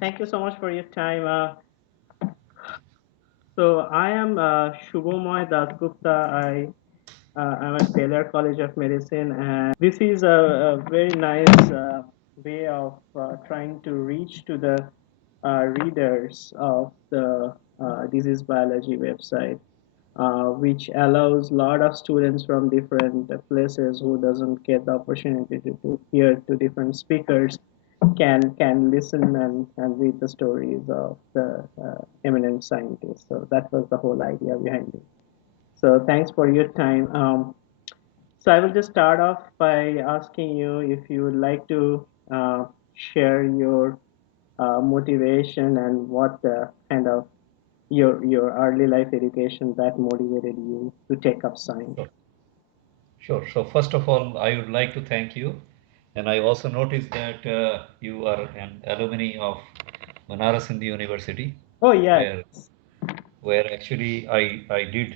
Thank you so much for your time. So I am Subhamoy Dasgupta. I'm at Baylor College of Medicine, and this is a very nice way of trying to reach to the readers of the disease biology website, which allows a lot of students from different places who doesn't get the opportunity to hear to different speakers can listen and read the stories of the eminent scientists. So that was the whole idea behind it. So thanks for your time. So I will just start off by asking you if you would like to share your motivation and what kind of your early life education that motivated you to take up science. Sure. Sure. So first of all, I would like to thank you. And I also noticed that you are an alumni of Banaras Hindu University, Oh yeah. where actually I did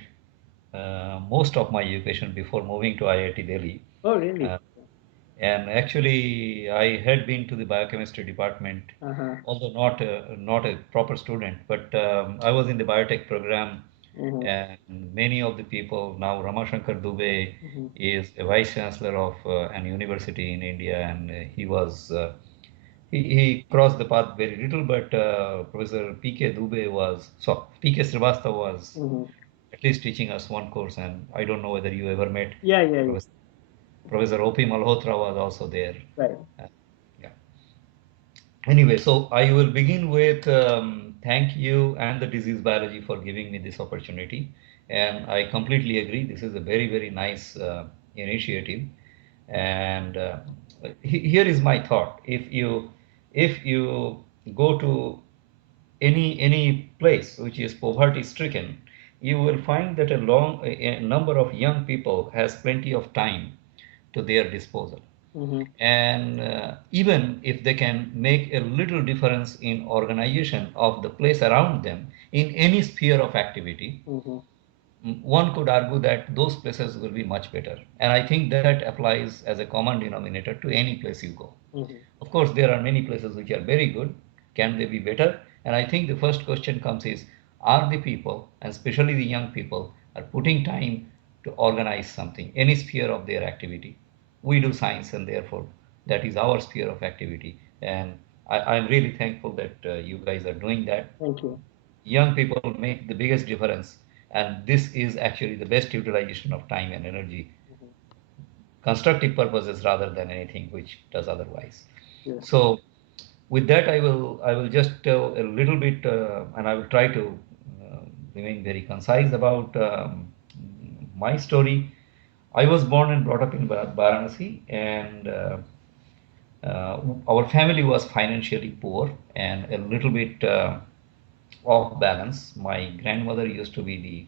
most of my education before moving to IIT Delhi. Oh really? Uh, and actually, I had been to the biochemistry department, Uh-huh. although not a proper student, but I was in the biotech program, Mm-hmm. and many of the people now. Ramashankar Dubey Mm-hmm. is a vice chancellor of an university in India, and he crossed the path very little. But Professor P.K. Dubey was so P.K. Srivastava was Mm-hmm. at least teaching us one course, and I don't know whether you ever met Yeah, yeah, yeah. Professor. Professor O.P. Malhotra was also there. Right. Uh, yeah. Anyway, so I will begin with thank you and the disease biology for giving me this opportunity. And I completely agree. This is a very, very nice initiative. And here is my thought. If you go to any place which is poverty stricken, you will find that a number of young people has plenty of time to their disposal, Mm-hmm. and even if they can make a little difference in organization of the place around them in any sphere of activity, Mm-hmm. one could argue that those places will be much better. And I think that applies as a common denominator to any place you go. Mm-hmm. Of course, there are many places which are very good. Can they be better? And I think the first question comes is, are the people, and especially the young people, are putting time to organize something, any sphere of their activity? We do science, and therefore that is our sphere of activity. And I'm really thankful that you guys are doing that. Thank you. Young people make the biggest difference, and this is actually the best utilization of time and energy, Mm-hmm. constructive purposes rather than anything which does otherwise. Yes. So with that, I will just tell a little bit, and I will try to uh, remain very concise about my story. I was born and brought up in Varanasi, and our family was financially poor and a little bit off balance. My grandmother used to be the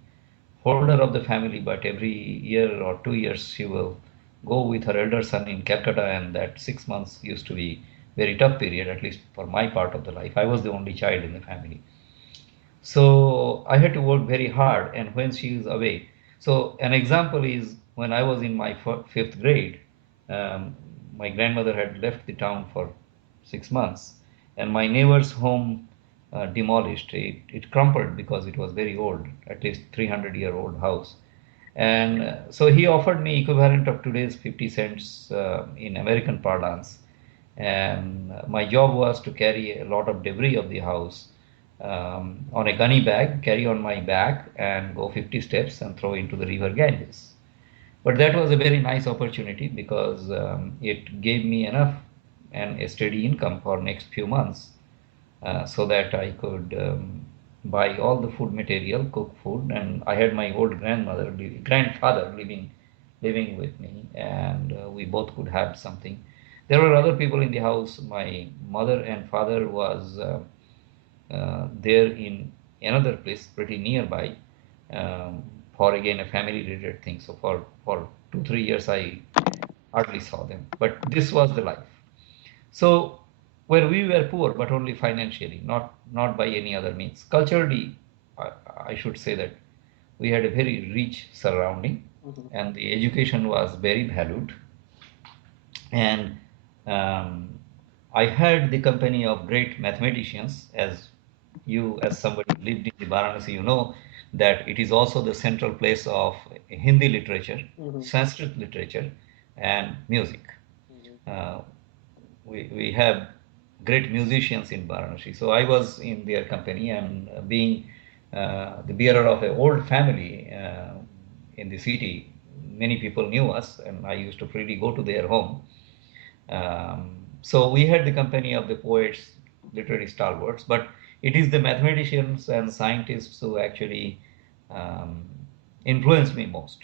holder of the family, but every year or 2 years she will go with her elder son in Calcutta, and that 6 months used to be very tough period, at least for my part of the life. I was the only child in the family. So I had to work very hard, and when she is away. So an example is when I was in my fifth grade, um, my grandmother had left the town for 6 months, and my neighbor's home demolished. It crumpled because it was very old, at least 300-year-old house. And so he offered me equivalent of today's 50 cents in American parlance. And my job was to carry a lot of debris of the house on a gunny bag, carry on my back, and go 50 steps and throw into the river Ganges. But that was a very nice opportunity because it gave me enough and a steady income for next few months, so that I could buy all the food material, cook food, and I had my old grandfather living with me, and we both could have something. There were other people in the house. My mother and father was there in another place pretty nearby, um, for again a family related thing. So for 2 3 years I hardly saw them, but this was the life. So where we were poor, but only financially, not by any other means. Culturally, I, I should say that we had a very rich surrounding, Mm-hmm. and the education was very valued. And um, I had the company of great mathematicians. As you, as somebody lived in the Varanasi, you know that it is also the central place of Hindi literature, Mm-hmm. Sanskrit literature, and music. Mm-hmm. Uh, we have great musicians in Varanasi. So I was in their company, and being the bearer of an old family in the city, many people knew us, and I used to freely go to their home. So we had the company of the poets, literary stalwarts, but it is the mathematicians and scientists who actually um, influenced me most.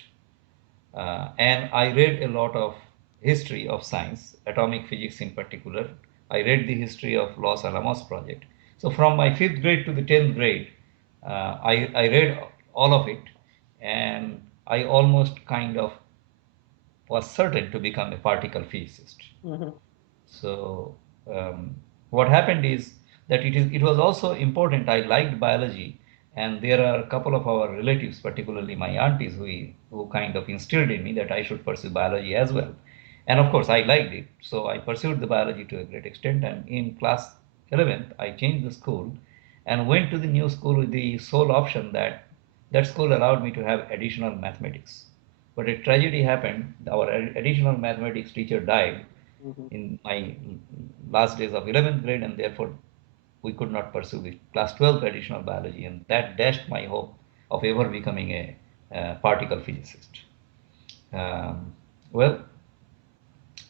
And I read a lot of history of science, atomic physics in particular. I read the history of Los Alamos project. So from my fifth grade to the 10th grade, I read all of it, and I almost kind of was certain to become a particle physicist. Mm-hmm. So what happened is that it was also important. I liked biology, and there are a couple of our relatives, particularly my aunties, who kind of instilled in me that I should pursue biology as well. And of course, I liked it, so I pursued the biology to a great extent. And in class 11th, I changed the school and went to the new school with the sole option that that school allowed me to have additional mathematics. But a tragedy happened. Our additional mathematics teacher died Mm-hmm. in my last days of 11th grade, and therefore we could not pursue the class 12 additional biology, and that dashed my hope of ever becoming a particle physicist. Um, well,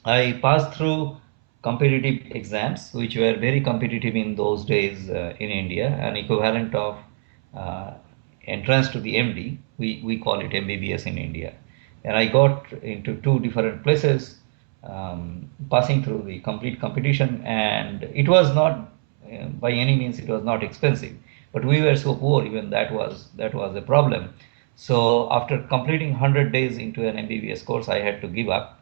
I passed through competitive exams, which were very competitive in those days in India, an equivalent of uh, entrance to the MD. We call it MBBS in India. And I got into two different places, passing through the complete competition. And it was not, by any means, it was not expensive. But we were so poor, even that was a problem. So after completing 100 days into an MBBS course, I had to give up.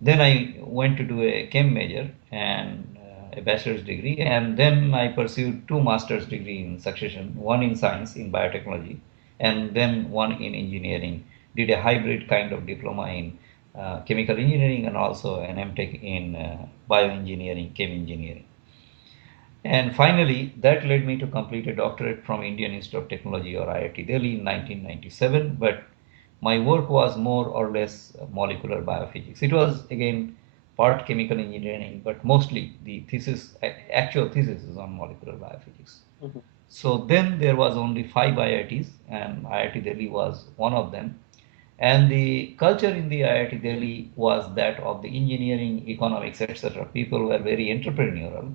Then I went to do a chem major and a bachelor's degree, and then I pursued two master's degree in succession, one in science in biotechnology, and then one in engineering. Did a hybrid kind of diploma in chemical engineering and also an MTech in bioengineering, chem engineering. And finally, that led me to complete a doctorate from Indian Institute of Technology or IIT Delhi in 1997. But my work was more or less molecular biophysics. It was again part chemical engineering, but mostly the thesis, actual thesis is on molecular biophysics. Mm-hmm. So then there was only five IITs, and IIT Delhi was one of them. And the culture in the IIT Delhi was that of the engineering, economics, etc. People were very entrepreneurial.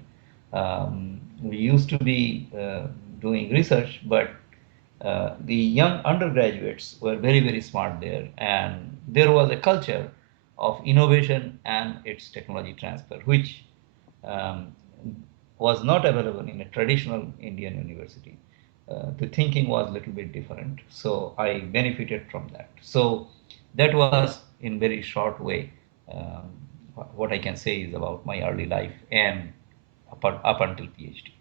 We used to be doing research, but the young undergraduates were very, very smart there. And there was a culture of innovation and its technology transfer, which um, was not available in a traditional Indian university. The thinking was a little bit different, so I benefited from that. So that was, in very short way, um, what I can say is about my early life and up until PhD.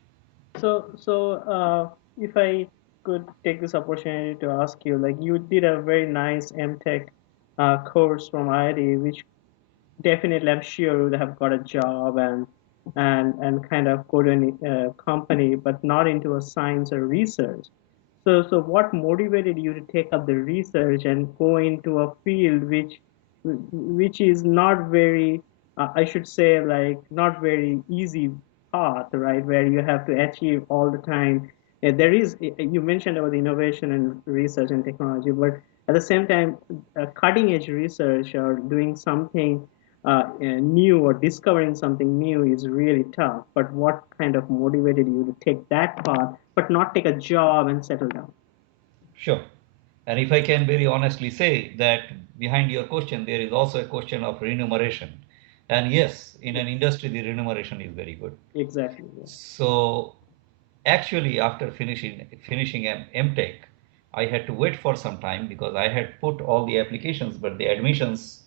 So, if I could take this opportunity to ask you, like you did a very nice MTech course from IIT, which definitely I'm sure would have got a job and kind of go to a company, but not into a science or research. So what motivated you to take up the research and go into a field which is not very, I should say, like not very easy path, right? Where you have to achieve all the time. There is, you mentioned about innovation and research and technology, but at the same time, cutting edge research or doing something new or discovering something new is really tough. But what kind of motivated you to take that path, but not take a job and settle down? Sure. And if I can very honestly say that behind your question, there is also a question of remuneration. And yes, in Yeah, an industry, the remuneration is very good. exactly. Yeah. So actually, after finishing MTech, I had to wait for some time because I had put all the applications, but the admissions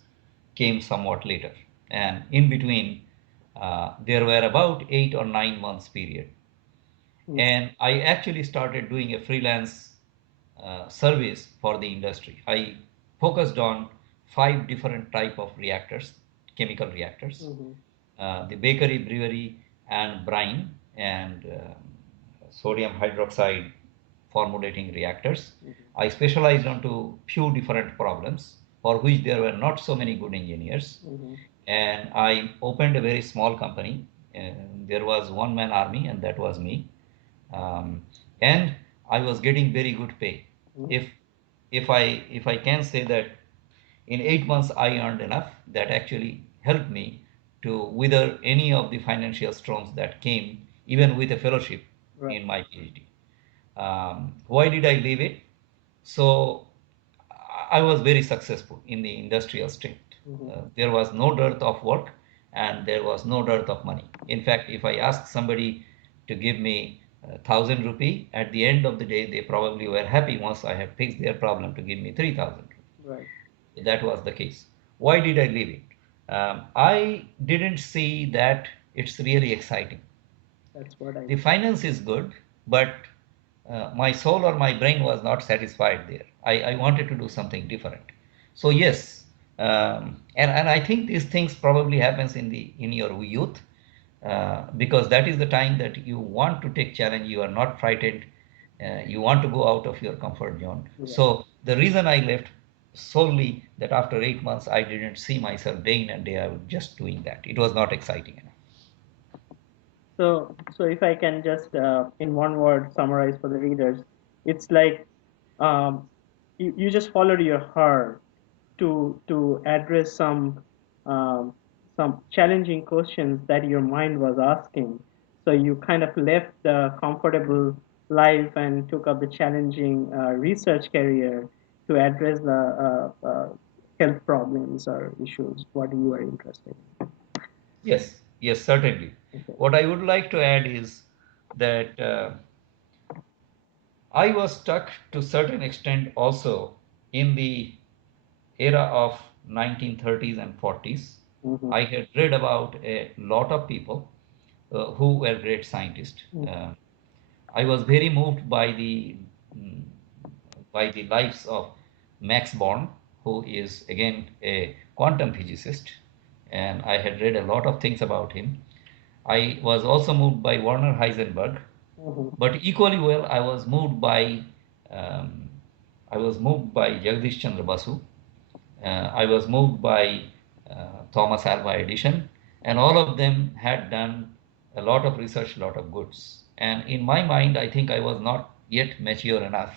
came somewhat later. And in between, there were about 8 or 9 months period, Mm. and I actually started doing a freelance service for the industry. I focused on five different type of reactors, chemical reactors, Mm-hmm. the bakery, brewery, and brine and sodium hydroxide formulating reactors. I specialized onto few different problems for which there were not so many good engineers. And I opened a very small company. And there was one man army, and that was me. Um, and I was getting very good pay. If if I can say that in 8 months I earned enough, that actually helped me to wither any of the financial storms that came, even with a fellowship in my PhD. Why did I leave it? So I was very successful in the industrial state. There was no dearth of work and there was no dearth of money. In fact, if I ask somebody to give me 1,000 rupee, at the end of the day, they probably were happy once I had fixed their problem to give me 3,000. Right. That was the case. Why did I leave it? I didn't see that it's really exciting. That's what I. The finance is good, but my soul or my brain was not satisfied there. I wanted to do something different. So yes, and I think these things probably happens in your youth, because that is the time that you want to take challenge. You are not frightened. You want to go out of your comfort zone. So the reason I left solely that after 8 months I didn't see myself day in and day out just doing that. It was not exciting enough. So if I can just in one word summarize for the readers, it's like um, you just followed your heart to address um, some challenging questions that your mind was asking. So you kind of left the comfortable life and took up the challenging research career to address the health problems or issues what you are interested in. Yes, yes, certainly. Okay. What I would like to add is that I was stuck to certain extent also in the era of 1930s and 40s. I had read about a lot of people who were great scientists. I was very moved mm, by the lives of Max Born, who is again a quantum physicist, and I had read a lot of things about him. I was also moved by Werner Heisenberg, but equally well, um, I was moved by Jagdish Chandra Basu. I was moved by Thomas Alva Edison, and all of them had done a lot of research, a lot of goods. And in my mind, I think I was not yet mature enough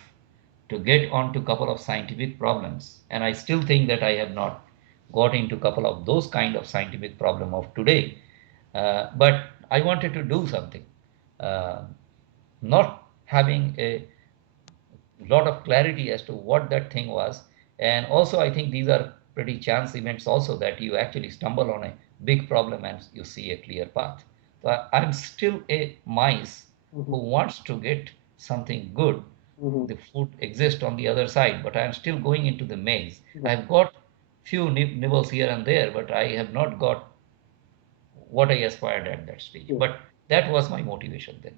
to get onto a couple of scientific problems. And I still think that I have not got into a couple of those kind of scientific problem of today. But I wanted to do something. Uh, Not having a lot of clarity as to what that thing was. And also, I think these are pretty chance events also that you actually stumble on a big problem and you see a clear path. So I'm still a mice who wants to get something good. The food exists on the other side, but I'm still going into the maze. I've got few nibbles here and there, but I have not got what I aspired at that stage. But that was my motivation then.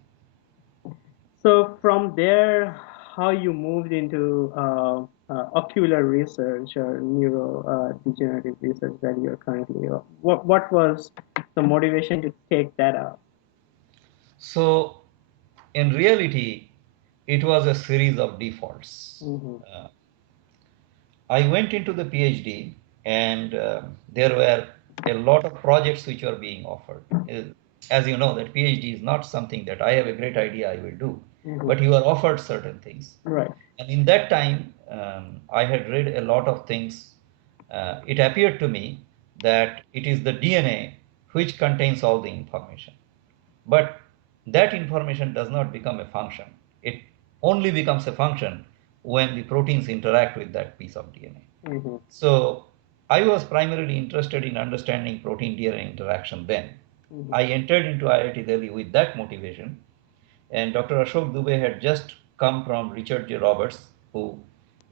So from there, how you moved into ocular research or neuro degenerative research that you're currently, what was the motivation to take that up? So, in reality, it was a series of defaults. Uh, I went into the PhD, and there were a lot of projects which were being offered. As you know, that PhD is not something that I have a great idea I will do, but you are offered certain things. Right. And in that time, I had read a lot of things. It appeared to me that it is the DNA which contains all the information. But that information does not become a function. It only becomes a function when the proteins interact with that piece of DNA. So I was primarily interested in understanding protein DNA interaction then. I entered into IIT Delhi with that motivation, and Dr. Ashok Dubey had just come from Richard J. Roberts, who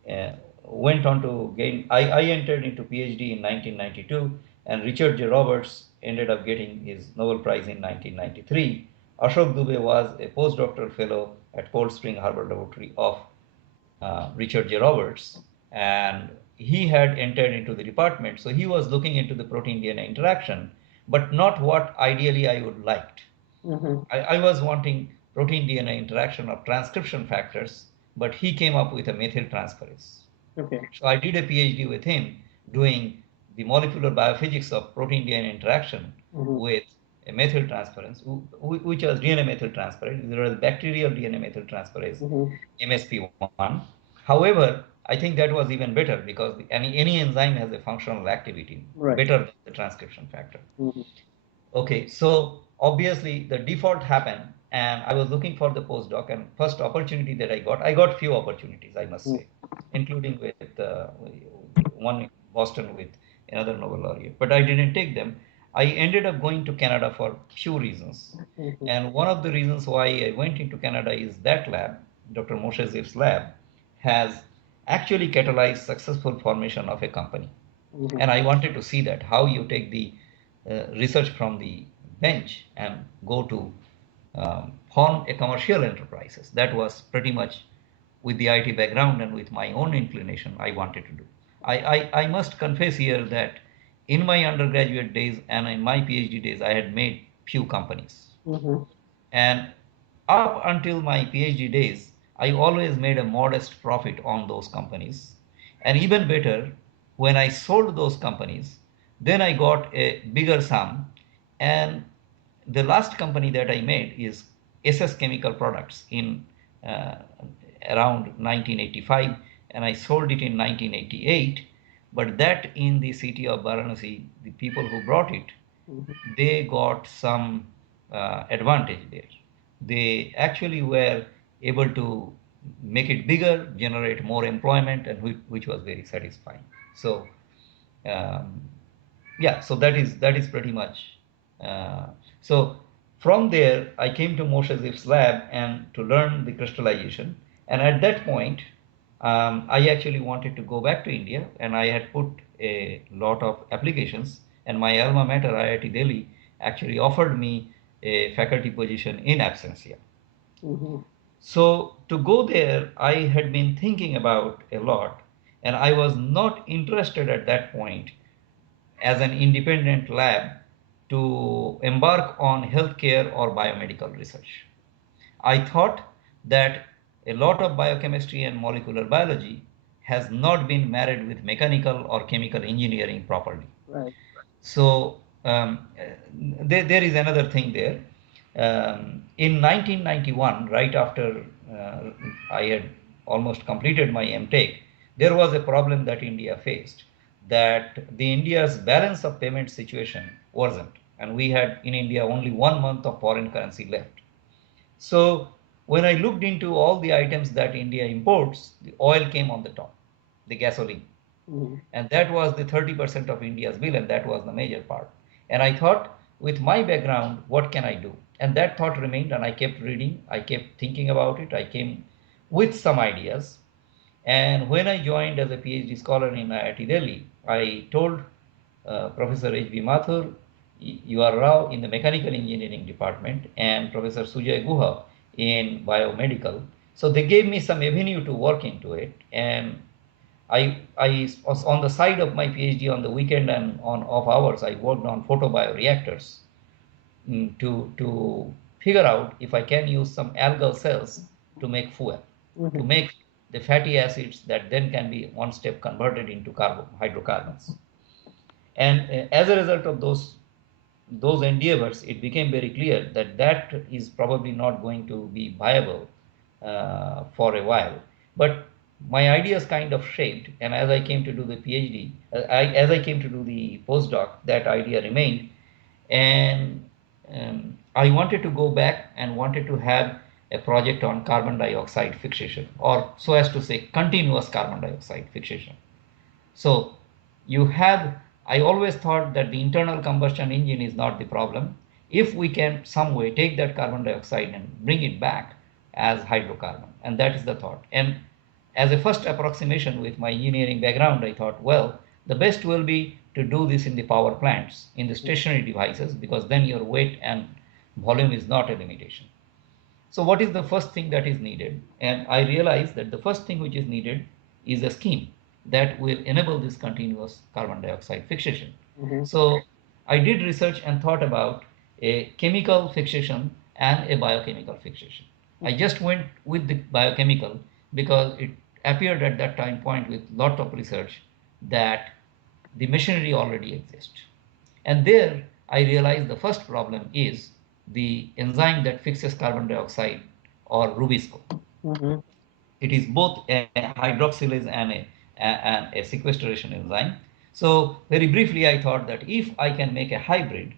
uh, went on to gain. I entered into PhD in 1992, and Richard J. Roberts ended up getting his Nobel Prize in 1993. Ashok Dubey was a postdoctoral fellow at Cold Spring Harbor Laboratory of Richard J. Roberts, and he had entered into the department. So he was looking into the protein DNA interaction, but not what ideally I would liked. Mm-hmm. I was wanting protein DNA interaction of transcription factors, but he came up with a methyl transferase. Okay. So I did a PhD with him doing the molecular biophysics of protein DNA interaction Mm-hmm. with a methyl transferase, which was DNA methyl transferase. There was bacterial DNA methyl transferase, Mm-hmm. MSP1. However, I think that was even better because any enzyme has a functional activity Right. better than the transcription factor. Mm-hmm. Okay, so obviously the default happened, and I was looking for the postdoc. And first opportunity that I got few opportunities, I must say, including with one in Boston with another Nobel laureate. But I didn't take them. I ended up going to Canada for few reasons, Mm-hmm. and one of the reasons why I went into Canada is that lab, Dr. Moshe Ziv's lab, has actually catalyzed successful formation of a company, Mm-hmm. and I wanted to see that how you take the research from the bench and go to form a commercial enterprises. That was pretty much with the IT background and with my own inclination I wanted to do. I must confess here that in my undergraduate days and in my PhD days I had made few companies, Mm-hmm. and up until my PhD days, I always made a modest profit on those companies. And even better, when I sold those companies, then I got a bigger sum. And the last company that I made is SS Chemical Products in uh, around 1985, and I sold it in 1988. But that in the city of Varanasi, the people who brought it, Mm-hmm. they got some advantage there. They actually were able to make it bigger, generate more employment, and which was very satisfying. So um, yeah, so that is pretty much. Uh, so from there, I came to Moshe Zip's lab and to learn the crystallization. And at that point, I actually wanted to go back to India, and I had put a lot of applications. And my alma mater, IIT Delhi, actually offered me a faculty position in absentia. Mm-hmm. So to go there, I had been thinking about a lot, and I was not interested at that point as an independent lab to embark on healthcare or biomedical research. I thought that a lot of biochemistry and molecular biology has not been married with mechanical or chemical engineering properly. Right. So there is another thing there. In 1991, right after I had almost completed my MTech, there was a problem that India faced, that the India's balance of payment situation worsened, and we had in India only 1 month of foreign currency left. So when I looked into all the items that India imports, the oil came on the top, the gasoline, Mm-hmm. and that was the 30% of India's bill, and that was the major part. And I thought, with my background, what can I do? And that thought remained, and I kept reading, I kept thinking about it, I came with some ideas. And when I joined as a PhD scholar in IIT Delhi, I told Professor H.B. Mathur, you are Rao in the mechanical engineering department, and Professor Sujay Guha in biomedical. So they gave me some avenue to work into it, and I was on the side of my PhD on the weekend and on off hours. I worked on photobioreactors to figure out if I can use some algal cells to make fuel, to Mm-hmm. make the fatty acids that then can be one step converted into hydrocarbons. And as a result of those endeavors, it became very clear that that is probably not going to be viable for a while. But my ideas kind of shaped, and as I came to do the PhD, as I came to do the postdoc, that idea remained, and I wanted to go back and wanted to have a project on carbon dioxide fixation, or so as to say, continuous carbon dioxide fixation. So you have, I always thought that the internal combustion engine is not the problem. If we can some way take that carbon dioxide and bring it back as hydrocarbon, and that is the thought. And as a first approximation with my engineering background, I thought, well, the best will be to do this in the power plants, in the stationary devices, because then your weight and volume is not a limitation. So what is the first thing that is needed? And I realized that the first thing which is needed is a scheme that will enable this continuous carbon dioxide fixation. Mm-hmm. So I did research and thought about a chemical fixation and a biochemical fixation. I just went with the biochemical because it appeared at that time point with lot of research that the machinery already exists. And there I realized the first problem is the enzyme that fixes carbon dioxide or Rubisco. Mm-hmm. It is both a hydroxylase and a sequestration enzyme. So very briefly, I thought that if I can make a hybrid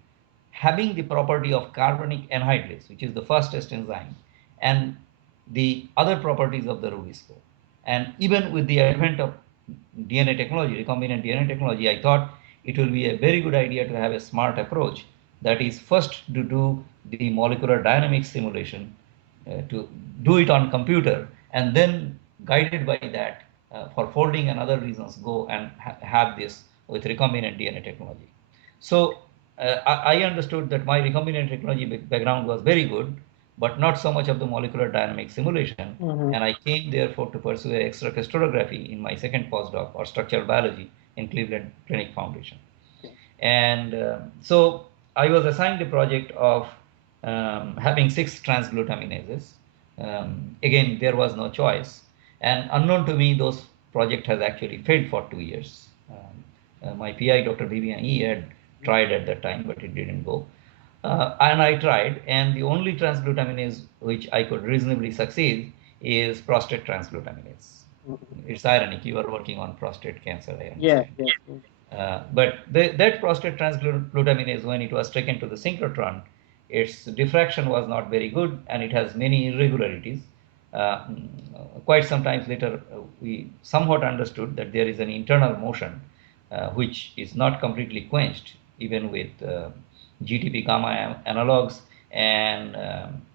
having the property of carbonic anhydrase, which is the fastest enzyme, and the other properties of the Rubisco, and even with the advent of DNA technology, recombinant DNA technology, I thought it will be a very good idea to have a smart approach. That is, first to do the molecular dynamics simulation, to do it on computer, and then guided by that, for folding and other reasons, go and have this with recombinant DNA technology. So I understood that my recombinant technology background was very good, but not so much of the molecular dynamic simulation. Mm-hmm. And I came therefore to pursue X-ray crystallography in my second postdoc, or structural biology, in Cleveland Clinic Foundation. And so I was assigned the project of having six transglutaminases. Again, there was no choice. And unknown to me, those project has actually failed for 2 years. My PI, Dr. Vivian E, had tried at that time, but it didn't go. And I tried, and the only transglutaminase which I could reasonably succeed is prostate transglutaminase. It's ironic, you are working on prostate cancer, I Yes, understand. yes, yes. But that prostate transglutaminase, when it was taken to the synchrotron, its diffraction was not very good and it has many irregularities. Quite some time later, we somewhat understood that there is an internal motion which is not completely quenched, even with GTP gamma analogs and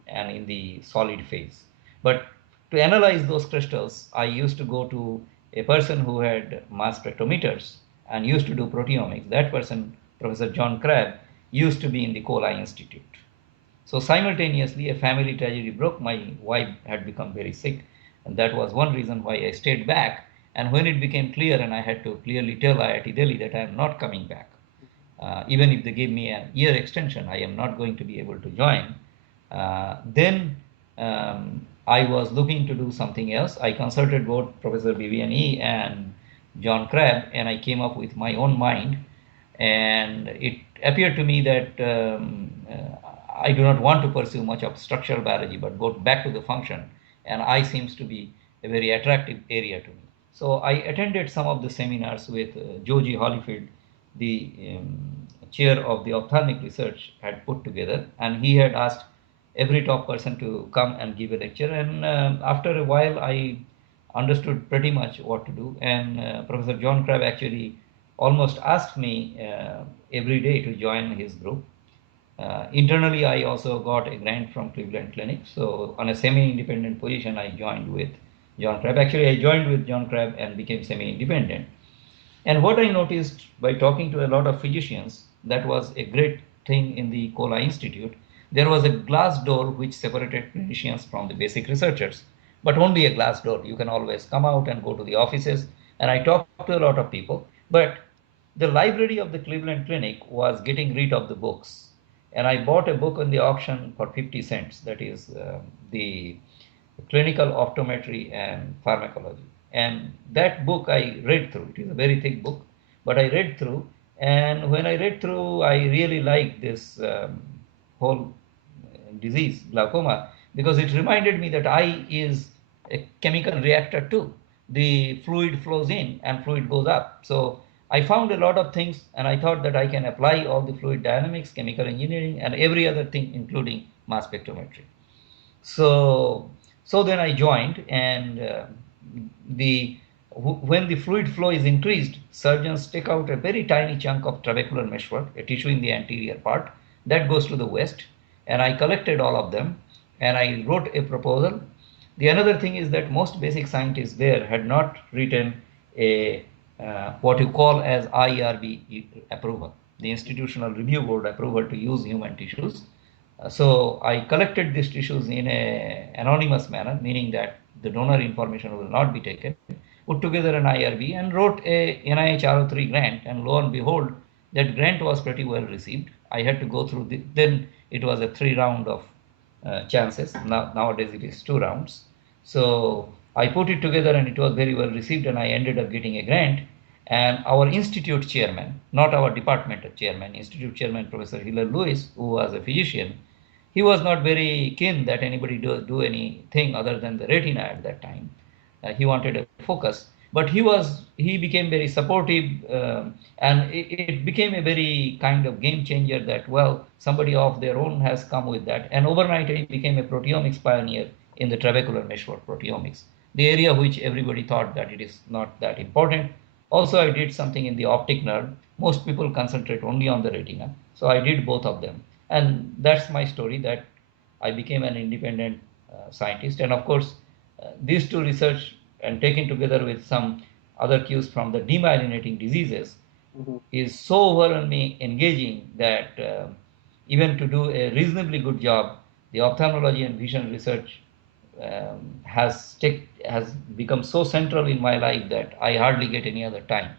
in the solid phase. But to analyze those crystals, I used to go to a person who had mass spectrometers and used to do proteomics. That person, Professor John Crabb, used to be in the Coli Institute. So simultaneously, a family tragedy broke. My wife had become very sick, and that was one reason why I stayed back. And when it became clear, and I had to clearly tell IIT Delhi that I am not coming back, even if they gave me a year extension, I am not going to be able to join. Then I was looking to do something else. I consulted both Professor Vivian E and John Crabb, and I came up with my own mind. And it appeared to me that I do not want to pursue much of structural biology, but go back to the function. And I seems to be a very attractive area to me. So I attended some of the seminars with Joji Holyfield, the chair of the ophthalmic research, had put together, and he had asked every top person to come and give a lecture. And after a while, I understood pretty much what to do. And Professor John Crabb actually almost asked me every day to join his group. Internally, I also got a grant from Cleveland Clinic. So, on a semi independent position, I joined with John Crabb. Actually, I joined with John Crabb and became semi independent. And what I noticed by talking to a lot of physicians, that was a great thing in the Kola Institute. There was a glass door which separated clinicians from the basic researchers, but only a glass door. You can always come out and go to the offices. And I talked to a lot of people, but the library of the Cleveland Clinic was getting rid of the books. And I bought a book on the auction for 50 cents. That is the clinical optometry and pharmacology. And that book I read through. It is a very thick book, but I read through. And when I read through, I really liked this whole disease, glaucoma, because it reminded me that eye is a chemical reactor too. The fluid flows in and fluid goes up. So I found a lot of things, and I thought that I can apply all the fluid dynamics, chemical engineering, and every other thing, including mass spectrometry. So so then I joined, and the when the fluid flow is increased, surgeons take out a very tiny chunk of trabecular meshwork, a tissue in the anterior part, that goes to the west, and I collected all of them, and I wrote a proposal. The another thing is that most basic scientists there had not written a what you call as IRB approval, the Institutional Review Board approval to use human tissues. So I collected these tissues in a anonymous manner, meaning that the donor information will not be taken, put together an IRB and wrote a NIH R03 grant, and lo and behold, that grant was pretty well received. I had to go through then it was a 3 round of chances. Nowadays it is 2 rounds. So I put it together and it was very well received, and I ended up getting a grant. And our institute chairman, not our department chairman, institute chairman, Professor Hiller Lewis, who was a physician, he was not very keen that anybody do anything other than the retina at that time. He wanted a focus, but he became very supportive, and it became a very kind of game changer that, well, somebody of their own has come with that, and overnight he became a proteomics pioneer in the trabecular meshwork proteomics, the area which everybody thought that it is not that important. Also, I did something in the optic nerve. Most people concentrate only on the retina, so I did both of them, and that's my story, that I became an independent scientist. And of course, these two research and taken together with some other cues from the demyelinating diseases is so overwhelmingly engaging that even to do a reasonably good job, the ophthalmology and vision research has become so central in my life that I hardly get any other time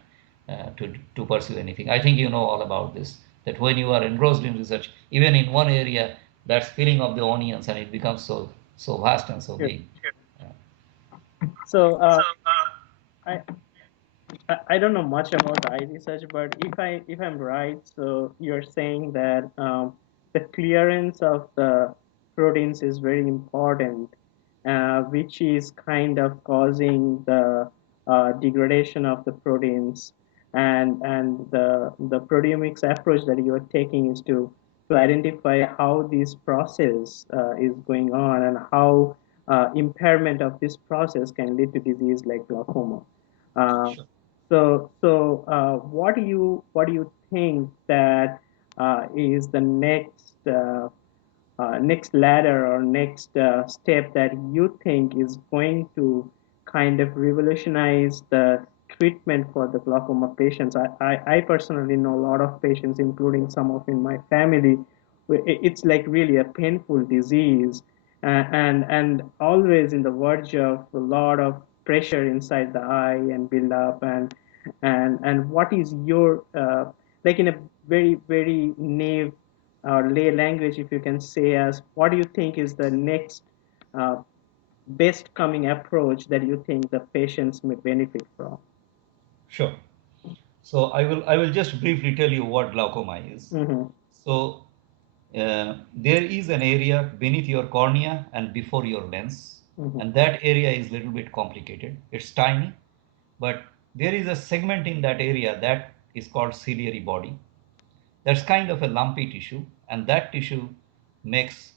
to pursue anything. I think you know all about this. That when you are engrossed in research, even in one area, that's peeling of the onions, and it becomes so vast and so Sure. big. Uh, So I I don't know much about the eye research, but if I'm right, so you're saying that the clearance of the proteins is very important, which is kind of causing the degradation of the proteins, and the proteomics approach that you are taking is to identify how this process is going on, and how impairment of this process can lead to disease like glaucoma. Uh, sure. what do you think that is the next ladder or next step that you think is going to kind of revolutionize the treatment for the glaucoma patients? I personally know a lot of patients, including some of in my family. It's like really a painful disease, and always in the verge of a lot of pressure inside the eye and build up, and what is your like in a very naive or lay language, if you can say, as what do you think is the next uh, best coming approach that you think the patients may benefit from? Sure. So I will just briefly tell you what glaucoma is. Mm-hmm. So there is an area beneath your cornea and before your lens, Mm-hmm. and that area is a little bit complicated. It's tiny, but there is a segment in that area that is called ciliary body. That's kind of a lumpy tissue, and that tissue makes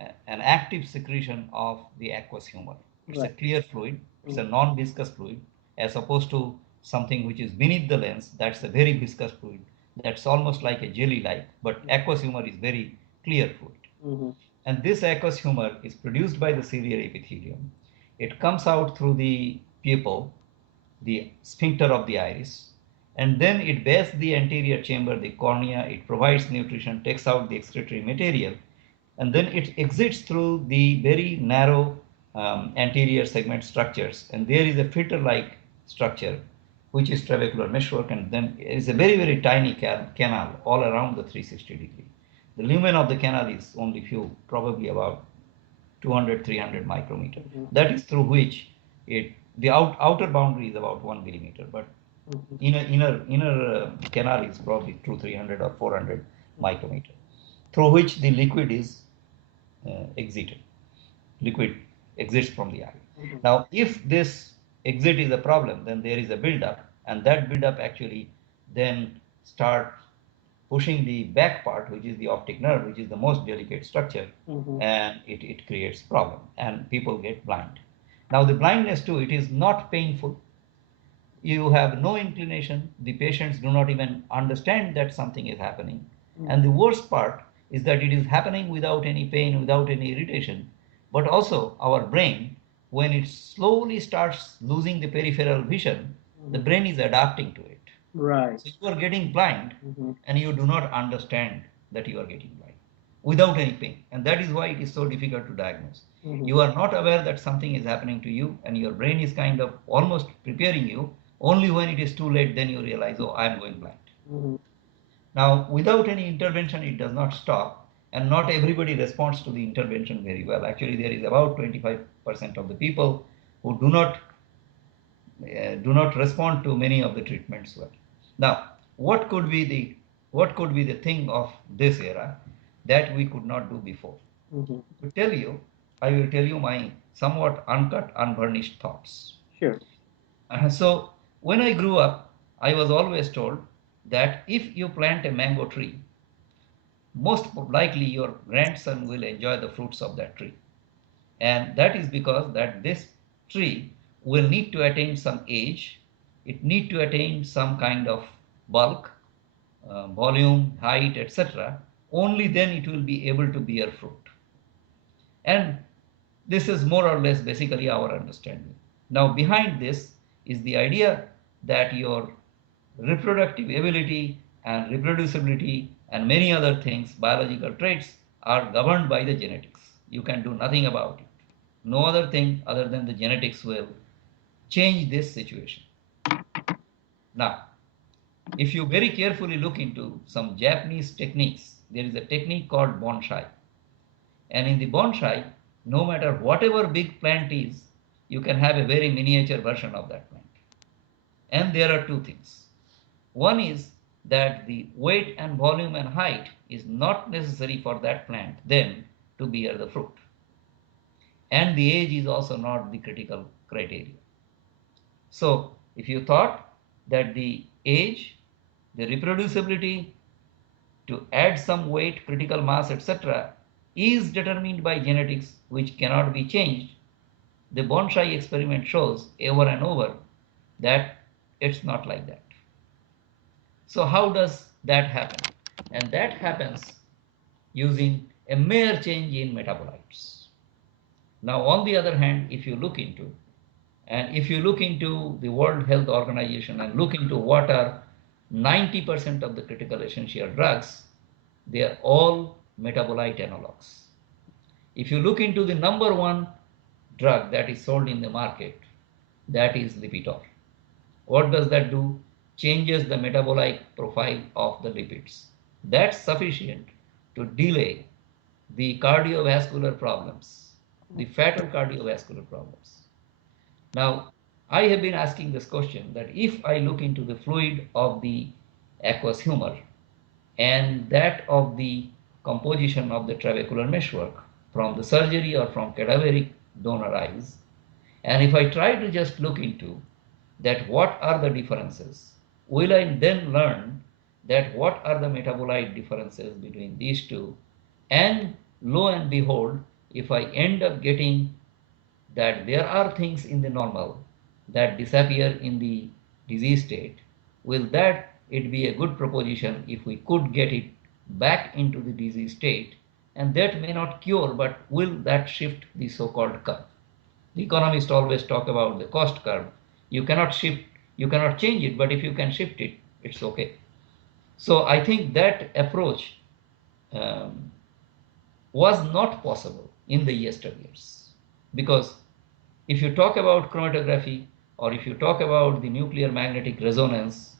an active secretion of the aqueous humor. It's a Right. clear fluid, it's a Mm-hmm. non-viscous fluid, as opposed to something which is beneath the lens, that's a very viscous fluid, that's almost like a jelly-like, but aqueous humor is very clear fluid. Mm-hmm. And this aqueous humor is produced by the ciliary epithelium. It comes out through the pupil, the sphincter of the iris, and then it bathes the anterior chamber, the cornea. It provides nutrition, takes out the excretory material, and then it exits through the very narrow anterior segment structures, and there is a filter-like structure which is trabecular meshwork, and then is a very tiny canal all around the 360 degree. The lumen of the canal is only few, probably about 200 300 micrometer. Mm-hmm. That is through which the outer boundary is about 1 millimeter, but Mm-hmm. inner canal is probably 2 300 or 400 micrometer, through which the liquid is exited. Liquid exits from the eye. Mm-hmm. Now, if this exit is a problem, then there is a buildup, and that buildup actually then start pushing the back part, which is the optic nerve, which is the most delicate structure, Mm-hmm. and it creates problem, and people get blind. Now, the blindness too, it is not painful. You have no inclination. The patients do not even understand that something is happening. And the worst part is that it is happening without any pain, without any irritation. But also, our brain, when it slowly starts losing the peripheral vision, the Mm-hmm. brain is adapting to it. Right. So you are getting blind, Mm-hmm. and you do not understand that you are getting blind without any pain. And that is why it is so difficult to diagnose. Mm-hmm. You are not aware that something is happening to you, and your brain is kind of almost preparing you. Only when it is too late, then you realize, oh, I am going blind. Mm-hmm. Now, without any intervention, it does not stop, and not everybody responds to the intervention very well. Actually, there is about 25% of the people who do not respond to many of the treatments well. Now, what could be the thing of this era that we could not do before? Hmm. To tell you, I will tell you my somewhat uncut, unvarnished thoughts. Sure. So, when I grew up, I was always told that if you plant a mango tree, most likely your grandson will enjoy the fruits of that tree. And that is because that this tree will need to attain some age, it need to attain some kind of bulk, volume, height, etc. Only then it will be able to bear fruit. And this is more or less basically our understanding. Now, behind this is the idea that your reproductive ability and reproducibility and many other things, biological traits, are governed by the genetics. You can do nothing about it. No other thing other than the genetics will change this situation. Now, if you very carefully look into some Japanese techniques, there is a technique called bonsai. And in the bonsai, no matter whatever big plant is, you can have a very miniature version of that plant. And there are two things. One is that the weight and volume and height is not necessary for that plant then to bear the fruit. And the age is also not the critical criteria. So, if you thought that the age, the reproducibility, to add some weight, critical mass, etc., is determined by genetics which cannot be changed, the bonsai experiment shows over and over that it's not like that. So, how does that happen? And that happens using a mere change in metabolites. Now, on the other hand, if you look into the World Health Organization and look into what are 90% of the critical essential drugs, they are all metabolite analogs. If you look into the number one drug that is sold in the market, that is Lipitor. What does that do? Changes the metabolic profile of the lipids. That's sufficient to delay the cardiovascular problems, the fatal cardiovascular problems. Now, I have been asking this question that if I look into the fluid of the aqueous humor and that of the composition of the trabecular meshwork from the surgery or from cadaveric donor eyes, and if I try to just look into that what are the differences, will I then learn that what are the metabolite differences between these two? And lo and behold, if I end up getting that there are things in the normal that disappear in the disease state, will that it be a good proposition if we could get it back into the disease state? And that may not cure, but will that shift the so-called curve? The economists always talk about the cost curve. You cannot shift, you cannot change it, but if you can shift it, it's okay. So I think that approach um, was not possible in the yesteryears, because if you talk about chromatography or if you talk about the nuclear magnetic resonance,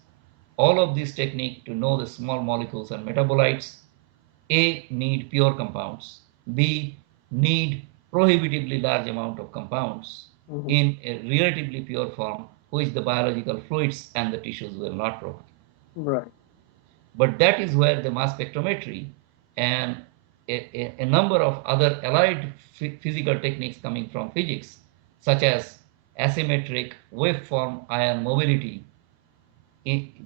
all of these techniques to know the small molecules and metabolites, A, need pure compounds, B, need prohibitively large amount of compounds Hmm. in a relatively pure form, which the biological fluids and the tissues will not provide. Right. But that is where the mass spectrometry and a number of other allied physical techniques coming from physics, such as asymmetric waveform ion mobility,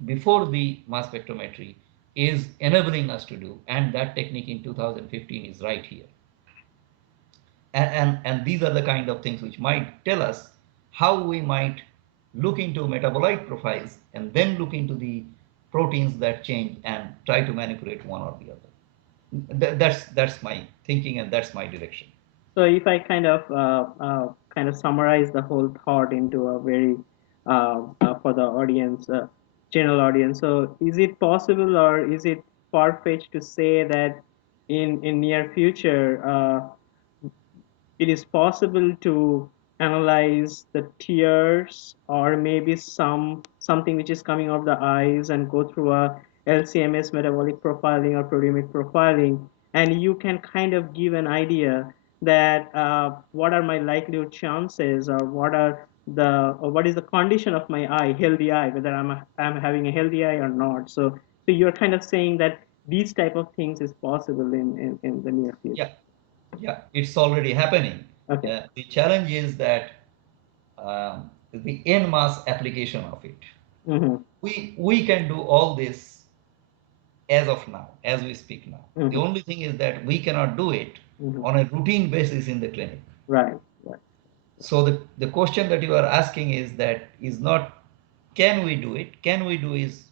before the mass spectrometry, is enabling us to do. And that technique in 2015 is right here. And these are the kind of things which might tell us how we might look into metabolite profiles and then look into the proteins that change and try to manipulate one or the other. That's my thinking and that's my direction. So if I kind of summarize the whole thought into a very for the audience, general audience. So is it possible or is it far-fetched to say that in near future it is possible to analyze the tears or maybe something which is coming out of the eyes and go through a LCMS metabolic profiling or proteomic profiling, and you can kind of give an idea that what are my likelihood chances, or what is the condition of my eye, healthy eye, whether I'm having a healthy eye or not. So you're kind of saying that these type of things is possible in the near future. Yeah, yeah, it's already happening. Okay. The challenge is that the en masse application of it. Mm-hmm. We can do all this as of now, as we speak now. The Mm-hmm. only thing is that we cannot do it Mm-hmm. on a routine basis in the clinic. Right. Right. So the question that you are asking is that is not can we do it? Can we do is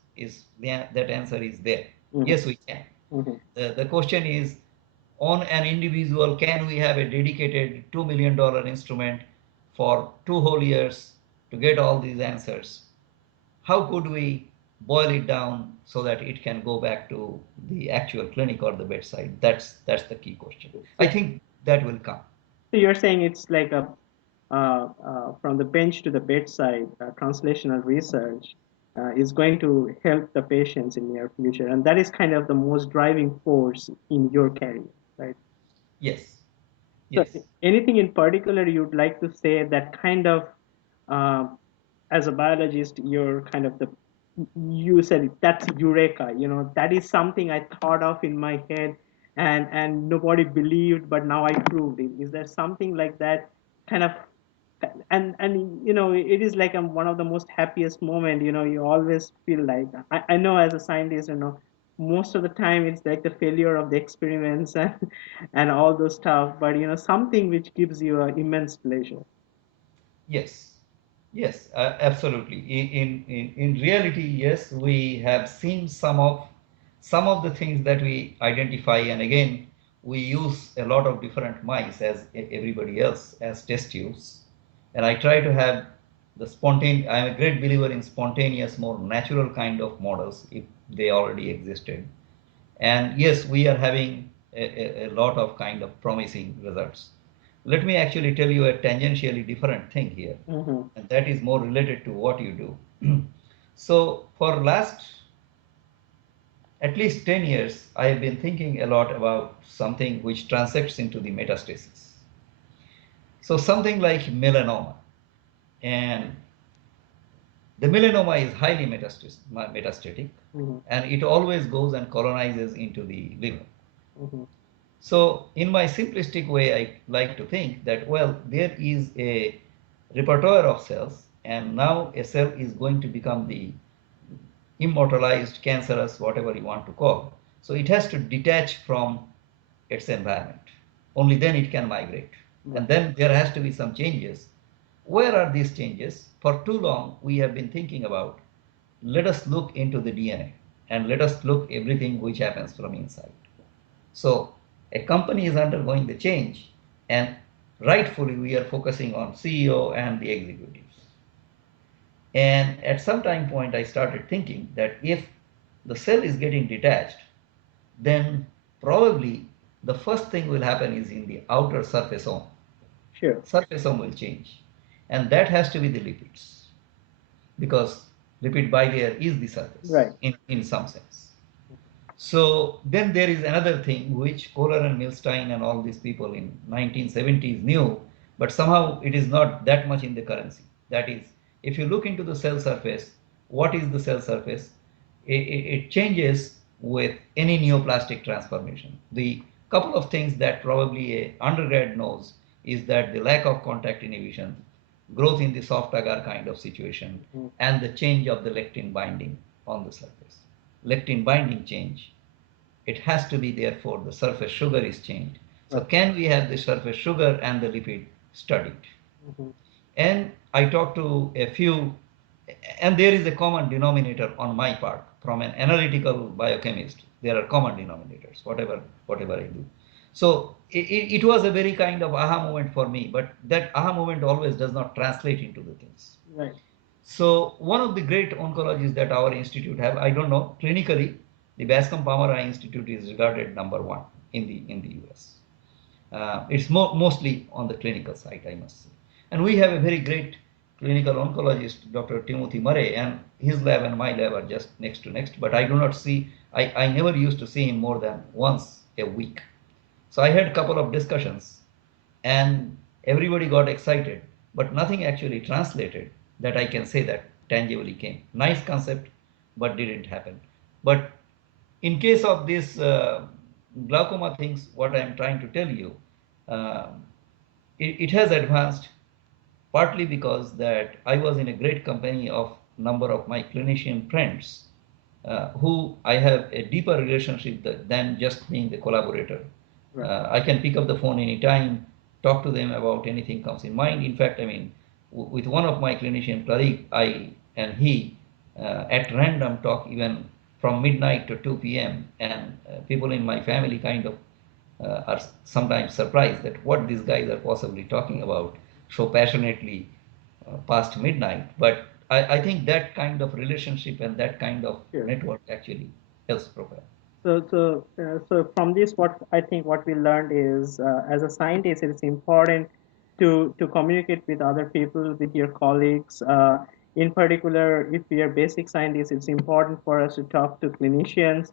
that answer is there. Mm-hmm. Yes, we can. Mm-hmm. The question is on an individual, can we have a dedicated $2 million instrument for 2 whole years to get all these answers? How could we boil it down so that it can go back to the actual clinic or the bedside? That's the key question. I So, think that will come. so you're saying it's like a from the bench to the bedside translational research is going to help the patients in near future, and that is kind of the most driving force in your career, right? Yes, So, yes. anything in particular you'd like to say that kind of, uh, as a biologist, you're kind of the, you said it, that's eureka, that is something I thought of in my head, and nobody believed, but now I proved it. Is there something like that kind of, and it is like one of the most happiest moment, you always feel like, I know as a scientist, most of the time it's like the failure of the experiments and all those stuff, but something which gives you immense pleasure. Yes, yes, absolutely. In reality, yes, we have seen some of the things that we identify, and again, we use a lot of different mice as everybody else as test tubes, and I try to have the spontaneous. I'm a great believer in spontaneous, more natural kind of models if they already existed. And yes, we are having a lot of kind of promising results. Let me actually tell you a tangentially different thing here, Mm-hmm. and that is more related to what you do. So for last at least 10 years, I have been thinking a lot about something which transects into the metastasis. So something like melanoma, and the melanoma is highly metastatic, Mm-hmm. and it always goes and colonizes into the liver. Mm-hmm. So, in my simplistic way, I like to think that, well, there is a repertoire of cells, and now a cell is going to become the immortalized, cancerous, whatever you want to call. So, it has to detach from its environment. Only then it can migrate. Right. And then there has to be some changes. Where are these changes? For too long, we have been thinking about let us look into the DNA and let us look everything which happens from inside. So a company is undergoing the change, and rightfully we are focusing on CEO and the executives. And at some time point, I started thinking that if the cell is getting detached, then probably the first thing will happen is in the outer surfaceome. Sure. Surfaceome will change, and that has to be the lipids because lipid bilayer is the surface Right. in some sense. So then there is another thing which Kohler and Milstein and all these people in 1970s knew, but somehow it is not that much in the currency. That is, if you look into the cell surface, what is the cell surface? It changes with any neoplastic transformation. The couple of things that probably a undergrad knows is that the lack of contact inhibition, growth in the soft agar kind of situation, Mm-hmm. and the change of the lectin binding on the surface. Lectin binding change, it has to be therefore the surface sugar is changed. So Right. can we have the surface sugar and the lipid studied? Mm-hmm. And I talked to a few, and there is a common denominator on my part from an analytical biochemist. There are common denominators, whatever I do. So it was a very kind of aha moment for me, but that aha moment always does not translate into the things. Right. So one of the great oncologists that our institute have, I don't know, clinically, the Bascom Palmer Institute is regarded number one in the US. It's mostly on the clinical side, I must say. And we have a very great clinical oncologist, Dr. Timothy Murray, and his lab and my lab are just next to next. But I do not see, I never used to see him more than once a week. So I had a couple of discussions and everybody got excited, but nothing actually translated that I can say that tangibly came. Nice concept, but didn't happen. But in case of this glaucoma things, what I am trying to tell you, uh, it has advanced partly because that I was in a great company of number of my clinician friends who I have a deeper relationship than just being the collaborator. Right. I can pick up the phone anytime, talk to them about anything comes in mind. In fact, I mean, with one of my clinician colleague, I and he at random talk even from midnight to 2 p.m. and people in my family kind of are sometimes surprised that what these guys are possibly talking about so passionately past midnight. But I think that kind of relationship and that kind of Sure. network actually helps propel. So from this, what I think what we learned is, as a scientist, it's important to communicate with other people, with your colleagues. In particular, if we are basic scientists, it's important for us to talk to clinicians.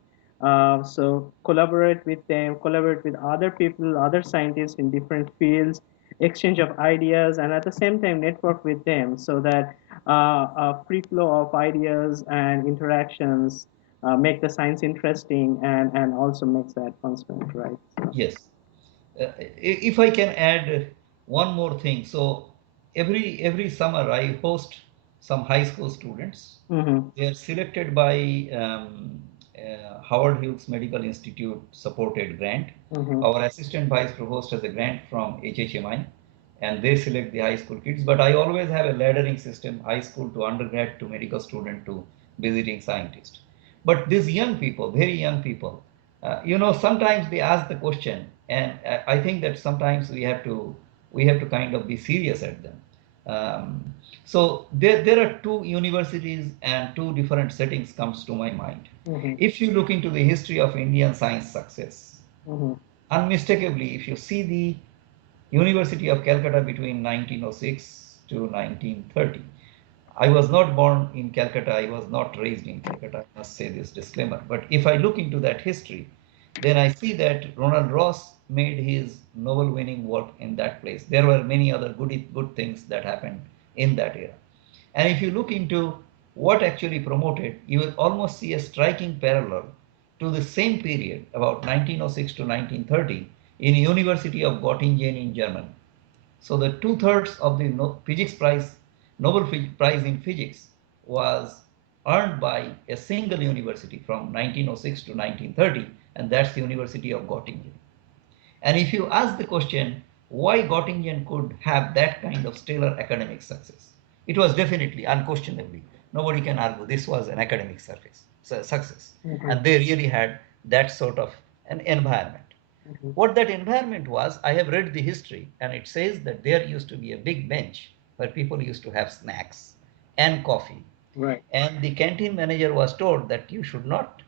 So collaborate with them, collaborate with other people, other scientists in different fields, exchange of ideas, and at the same time network with them, so that a free flow of ideas and interactions make the science interesting and also makes the advancement, right? So, Yes. If I can add one more thing, so every summer I host some high school students. mm-hmm, They are selected by Howard Hughes Medical Institute supported grant. mm-hmm, Our assistant vice provost has a grant from HHMI, and they select the high school kids. But I always have a laddering system: high school to undergrad to medical student to visiting scientist. But these young people, very young people, sometimes they ask the question, and I think that sometimes we have to kind of be serious at them. So there are two universities and two different settings comes to my mind. mm-hmm, If you look into the history of Indian science success, mm-hmm, unmistakably, if you see the University of Calcutta between 1906 to 1930, I was not born in Calcutta. I was not raised in Calcutta. I must say this disclaimer. But if I look into that history, then I see that Ronald Ross made his Nobel winning work in that place. There were many other good things that happened in that era. And if you look into what actually promoted, you will almost see a striking parallel to the same period, about 1906 to 1930, in University of Göttingen in Germany. So the two-thirds of the physics prize, Nobel Prize in Physics, was earned by a single university from 1906 to 1930, and that's the University of Göttingen. And if you ask the question, why Göttingen could have that kind of stellar academic success, it was definitely, unquestionably, nobody can argue this was an academic success. mm-hmm, And they really had that sort of an environment. mm-hmm. What that environment was, I have read the history, and it says that there used to be a big bench where people used to have snacks and coffee. Right. And the canteen manager was told that you should not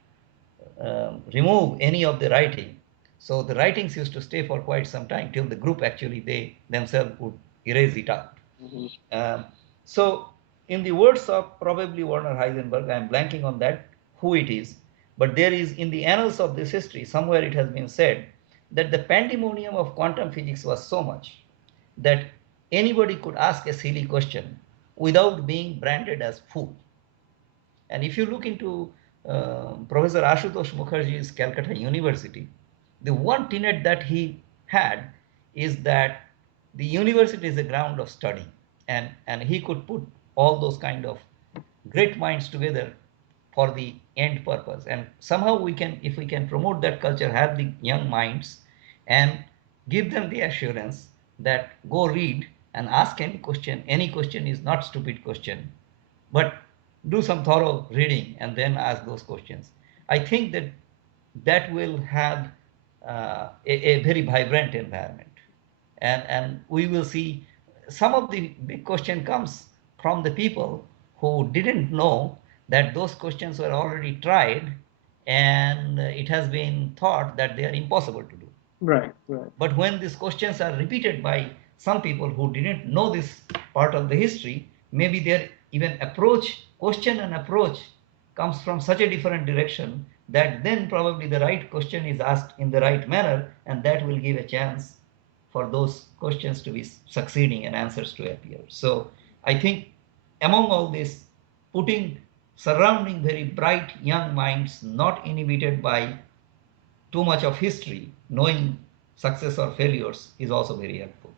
remove any of the writing. So the writings used to stay for quite some time till the group actually they themselves would erase it out. Mm-hmm, Um, so, in the words of probably Werner Heisenberg, I am blanking on that who it is, but there is in the annals of this history somewhere it has been said that the pandemonium of quantum physics was so much that anybody could ask a silly question without being branded as fool. And if you look into Professor Ashutosh Mukherjee's Calcutta University, the one tenet that he had is that the university is a ground of study, and he could put all those kind of great minds together for the end purpose. And somehow we can, if we can promote that culture, have the young minds and give them the assurance that go read and ask any question. Any question is not stupid question, but do some thorough reading and then ask those questions. I think that that will have a very vibrant environment, and we will see some of the big question comes from the people who didn't know that those questions were already tried, and it has been thought that they are impossible to do. right, right, But when these questions are repeated by some people who didn't know this part of the history, maybe their even approach, question and approach comes from such a different direction that then probably the right question is asked in the right manner, and that will give a chance for those questions to be succeeding and answers to appear. So I think among all this, putting surrounding very bright young minds, not inhibited by too much of history, knowing success or failures is also very helpful.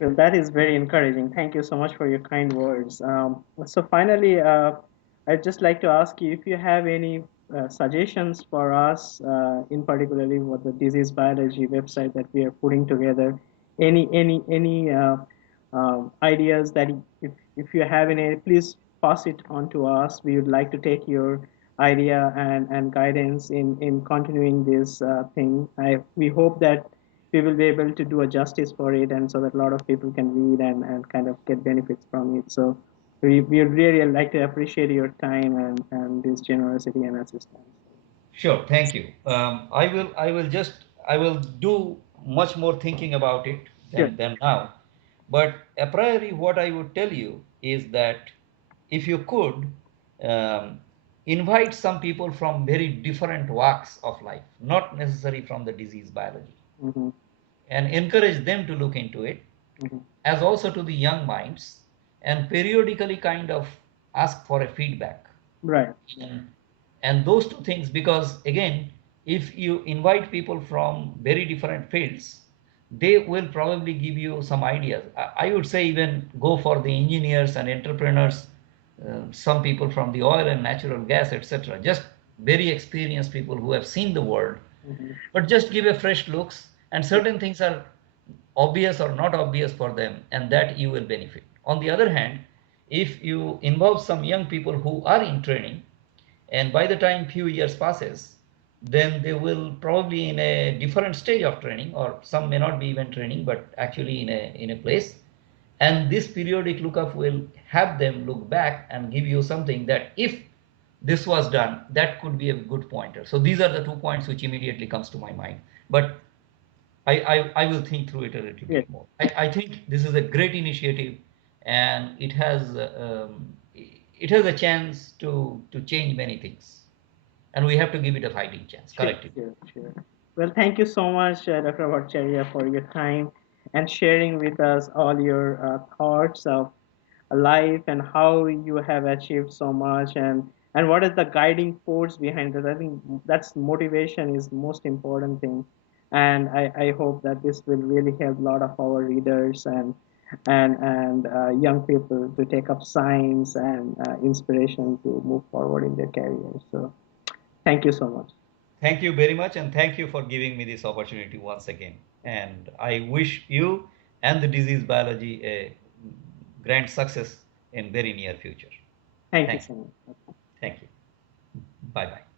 Well, that is very encouraging. Thank you so much for your kind words. So finally, I'd just like to ask you if you have any suggestions for us, in particularly what the disease biology website that we are putting together. Any ideas that if you have any, please pass it on to us. We would like to take your idea and guidance in continuing this thing. We hope that we will be able to do a justice for it, and so that a lot of people can read and kind of get benefits from it. So we would really like to appreciate your time and this generosity and assistance. Sure, thank you. I will do much more thinking about it Sure. than now. But a priori, what I would tell you is that if you could um, invite some people from very different walks of life, not necessarily from the disease biology, Mm-hmm. and encourage them to look into it, Mm-hmm. as also to the young minds, and periodically kind of ask for a feedback. Right. And those two things, because again, if you invite people from very different fields, they will probably give you some ideas. I would say even go for the engineers and entrepreneurs, some people from the oil and natural gas, etc., just very experienced people who have seen the world, Mm-hmm. but just give a fresh looks, and certain things are obvious or not obvious for them, and that you will benefit. On the other hand, if you involve some young people who are in training, and by the time few years passes, then they will probably in a different stage of training, or some may not be even training but actually in a place, and this periodic lookup will have them look back and give you something that if this was done, that could be a good pointer. So these are the 2 points which immediately comes to my mind, but I will think through it a little Yes. bit more. I think this is a great initiative, and it has a chance to change many things, and we have to give it a fighting chance. Sure, Correct. sure, sure. Well, thank you so much, Dr. Bhattacharya, for your time and sharing with us all your thoughts of life and how you have achieved so much, and what is the guiding force behind it. I think that's motivation is the most important thing, and I hope that this will really help a lot of our readers and young people to take up science and inspiration to move forward in their careers. So thank you so much. Thank you very much, and thank you for giving me this opportunity once again. And I wish you and the disease biology a grand success in very near future. Thank you Thank you. so much. Thank you. Bye bye.